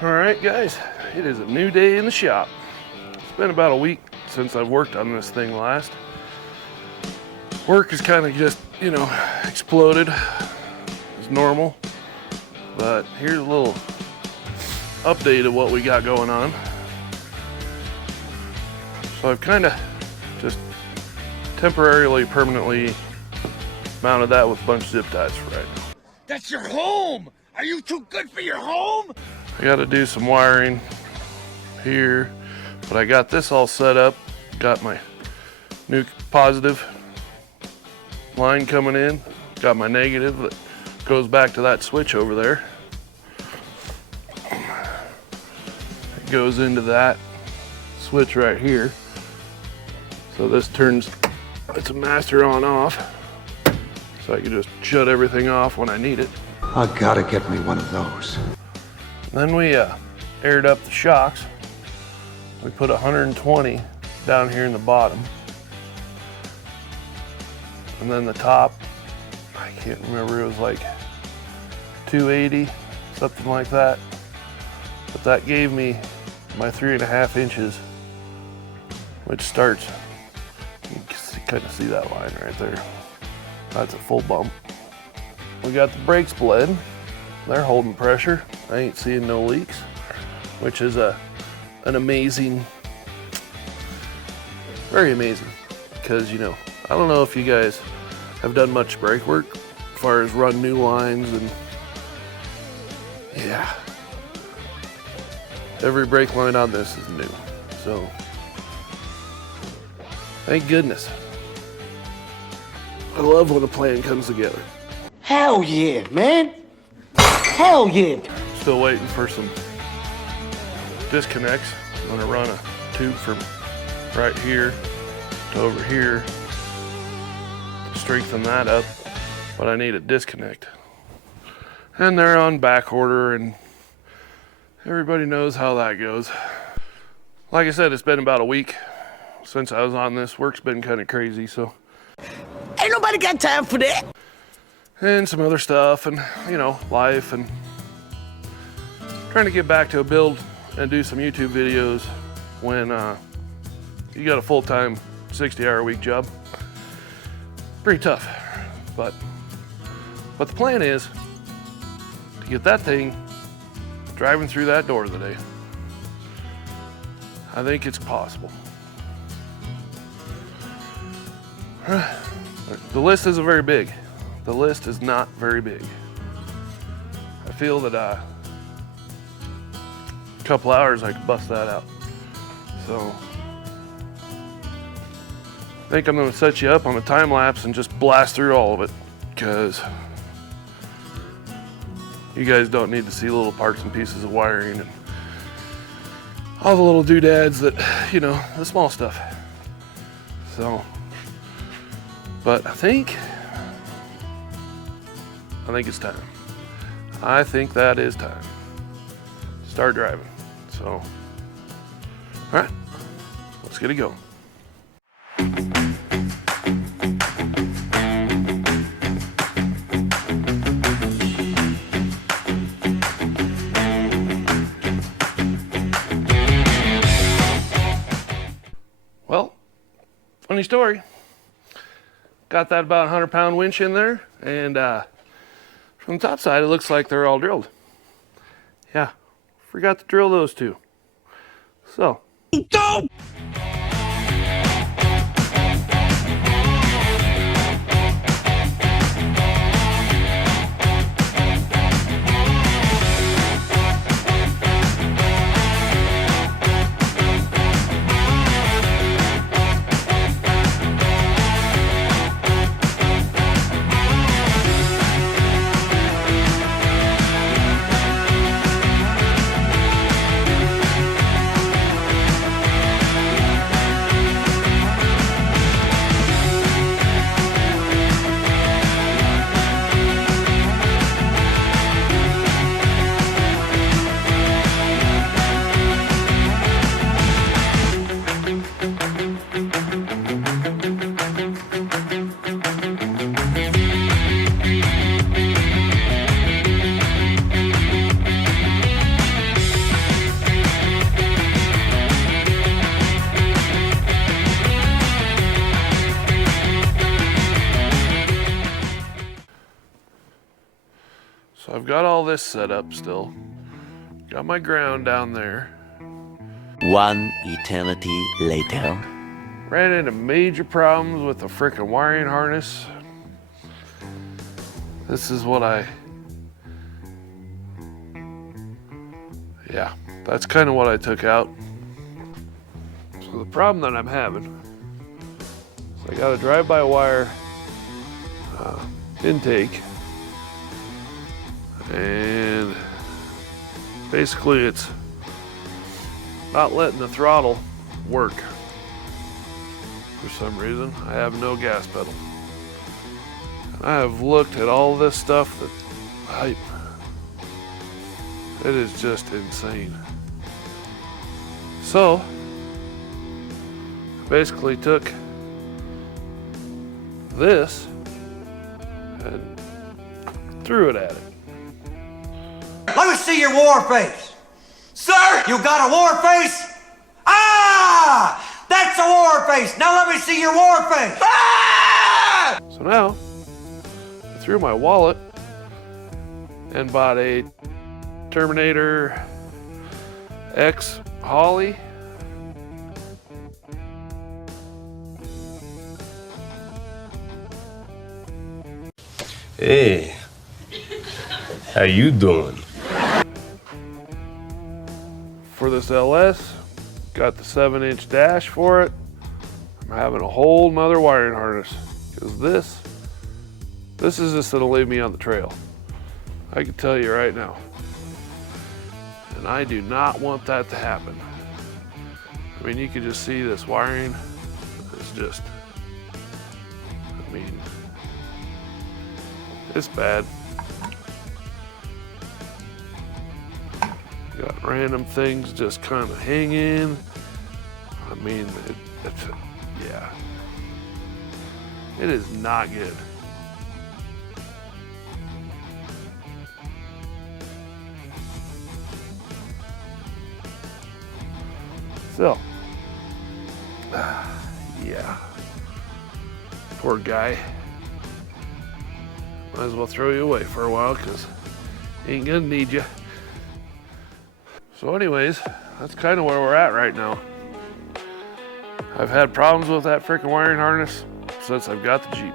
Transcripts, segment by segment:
Alright guys, it is a new day in the shop. It's been about a week since I've worked on this thing last. Work has kind of just, exploded as normal. But here's a little update of what we got going on. So I've kind of just temporarily, permanently mounted that with a bunch of zip ties for right now. That's your home! Are you too good for your home? I got to do some wiring here, but I got this all set up. Got my new positive line coming in. Got my negative that goes back to that switch over there. It goes into that switch right here. So this turns, it's a master on off. So I can just shut everything off when I need it. I gotta get me one of those. Then we aired up the shocks. We put 120 down here in the bottom. And then the top, I can't remember, it was like 280, something like that. But that gave me my 3.5 inches, which starts, you can kind of see that line right there. That's a full bump. We got the brakes bled. They're holding pressure. I ain't seeing no leaks, which is an amazing, very amazing, because I don't know if you guys have done much brake work as far as run new lines, and yeah, every brake line on this is new, so thank goodness. I love when a plan comes together. Hell yeah, man! Hell yeah! Still waiting for some disconnects. I'm gonna run a tube from right here to over here, strengthen that up, but I need a disconnect. And they're on back order, and everybody knows how that goes. Like I said, it's been about a week since I was on this. Work's been kind of crazy, so. Ain't nobody got time for that! And some other stuff, and life, and trying to get back to a build and do some YouTube videos when you got a full-time 60-hour-a-week job. Pretty tough, but the plan is to get that thing driving through that door today. I think it's possible. The list isn't very big. The list is not very big. I feel that a couple hours I could bust that out. So I think I'm gonna set you up on a time lapse and just blast through all of it, because you guys don't need to see little parts and pieces of wiring and all the little doodads that, the small stuff. So, but I think it's time. I think that is time. Start driving. So, all right, let's get it going. Well, funny story. Got that about 100-pound winch in there, and from the top side, it looks like they're all drilled. Yeah, forgot to drill those two. So. Don't! got all this set up still. Got my ground down there. One eternity later. Ran into major problems with the frickin' wiring harness. This is what yeah, that's kind of what I took out. So the problem that I'm having is I got a drive-by-wire intake, and basically it's not letting the throttle work for some reason. I have no gas pedal. And I have looked at all this stuff that it is just insane. So basically took this and threw it at it. Let me see your war face. Sir! You got a war face? Ah! That's a war face. Now let me see your war face. Ah! So now I threw my wallet and bought a Terminator X Holly. Hey, how you doing? For this LS, got the 7-inch dash for it. I'm having a whole nother wiring harness because this is just gonna leave me on the trail. I can tell you right now. And I do not want that to happen. I mean, you can just see this wiring. It's just, I mean, it's bad. Got random things just kind of hanging. I mean, it's, yeah. It is not good. So, yeah. Poor guy. Might as well throw you away for a while because he ain't gonna need you. So anyways, that's kind of where we're at right now. I've had problems with that freaking wiring harness since I've got the Jeep.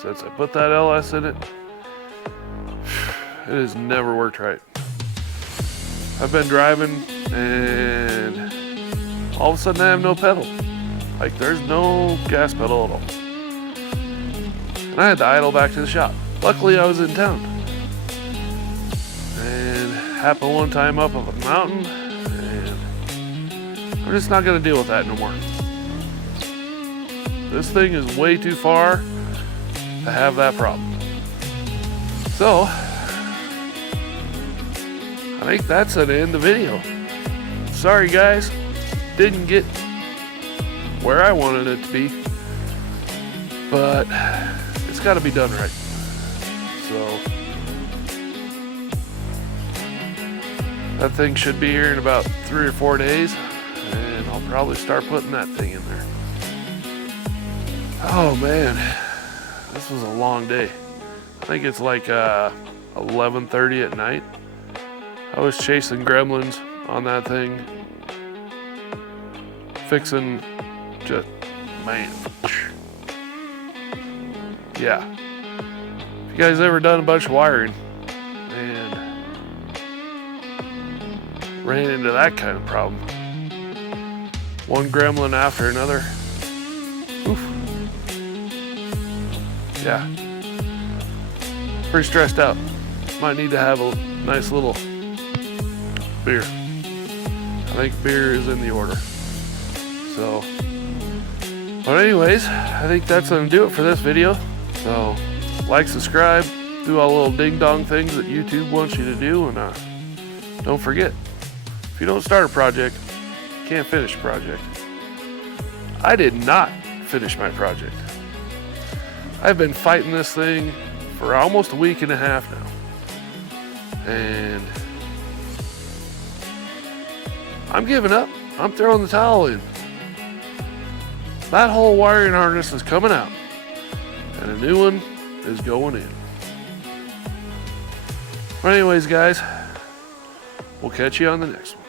Since I put that LS in it, it has never worked right. I've been driving and all of a sudden I have no pedal. Like there's no gas pedal at all. And I had to idle back to the shop. Luckily I was in town. And happened one time up a mountain and I'm just not gonna deal with that no more. This thing is way too far to have that problem. So, I think that's an end of the video. Sorry guys, didn't get where I wanted it to be, but it's gotta be done right. So, that thing should be here in about 3 or 4 days, and I'll probably start putting that thing in there. Oh man, this was a long day. I think it's like 11:30 at night. I was chasing gremlins on that thing, fixing just, man. Yeah. If you guys ever done a bunch of wiring and ran into that kind of problem, one gremlin after another, oof. Yeah, pretty stressed out. Might need to have a nice little beer. I think beer is in the order. So, but anyways, I think that's gonna do it for this video. So, like, subscribe, do all the little ding dong things that YouTube wants you to do, and don't forget, if you don't start a project, you can't finish a project. I did not finish my project. I've been fighting this thing for almost a week and a half now. And I'm giving up. I'm throwing the towel in. That whole wiring harness is coming out. And a new one is going in. But anyways, guys, we'll catch you on the next one.